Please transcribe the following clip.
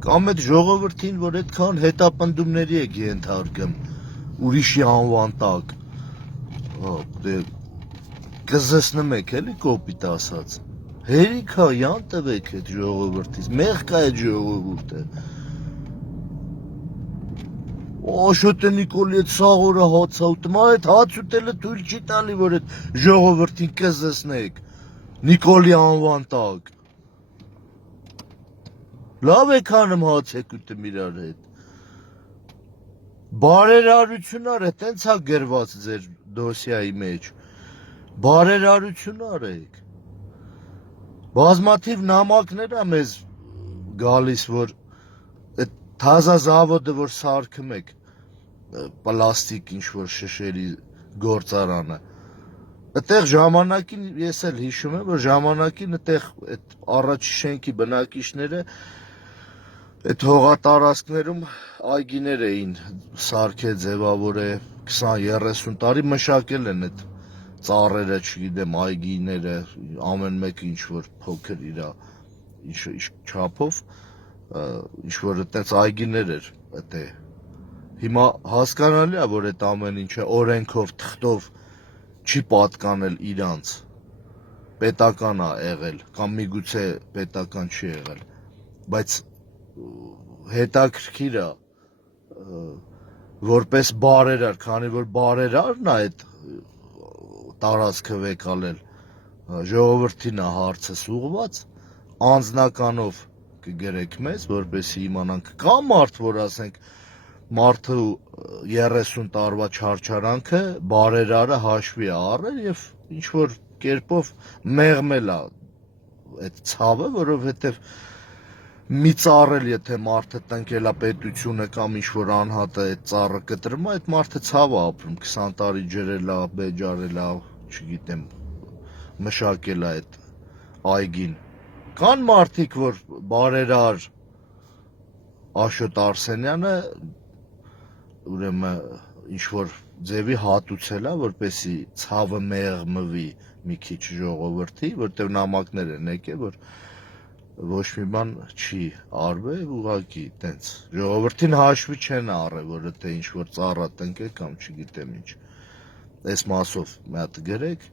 Կամ այդ ժողովրդին, որ այդքան հետապնդումների եք ենթարկում ուրիշի անվան տակ, կզսնում եք էլի կոպիտ ասած, հերիքա յան տվեք այդ ժողովրդից, մեղք է այդ ժողովուրդը, Աշոտը Նիկոլի այդ սաղորը հացա ուտում, այդ հաց ուտելը թույլ չի տալի, որ այդ ժողովրդին կզսնեք, Նիկոլի անվան տակ, լավ եք անում հաց եք ուտում իրար հետ, բարերարություն արեք, տենց է գրված ձեր դոսիայի մեջ, բարերարություն արեք, բազմաթիվ նամակներ է մեզ գալիս, որ այդ թազա զավոդը, որ սարքում եք, պլաստիկ ինչ-որ շշերի գործարանը, այդտեղ ժամանակին, ես էլ հիշում եմ, որ ժամանակին այդտեղ այդ առաջի շենքի բնակիչները այդ հողատարածքներում այգիներ էին սարքել, ձևավորել 20-30 տարի մշակել են այդ ծառերը, չգիտեմ, այգիները, ամեն մեկը ինչ-որ փոքր իրա չափով, ինչ-որ այդպես այգիներ էր այդտեղ։ Հիմա հասկանալի է, որ այդ ամեն ինչը օրենքով, թղթով չի պատկանել իրանց, պետական է եղել, կամ միգուցե պետական չի եղել, բայց հետաքրքիր է որպես բարերար, քանի որ բարերարն է այդ տարածքը վեկալել, ժողովրդին է հարցս ուղված, անձնականով կգրեք մեզ, որպեսզի իմանանք, կա մարդ, որ ասենք մարդու 30 տարվա չարչարանքը բարերարը հաշվի է առել եւ ինչ որ կերպով մեղմել է այդ ցավը, որովհետեւ մի ծառ էլ եթե մարդը տնկել է պետությունը կամ ինչ-որ անհատը այդ ծառը կտրում է, այդ մարդը ցավ է ապրում, 20 տարի ջրել է, բեջարել է, չգիտեմ, մշակել է այդ այգին։ Կան մարդիկ, որ բարերար Աշոտ Արսենյանը ուրեմն ինչ-որ ձևի հատուցել է, որպեսզի ցավը մեղմվի մի քիչ ժողովրդի, որտեղ նամակներ են եկել, որ ոչ մի բան չի արվել, ուղղակի տենց ժողովրդին հաշվի չեն առել, որ թե ինչ որ ծառա տնկե կամ չգիտեմ ինչ, այս մասով մի հատ գրեք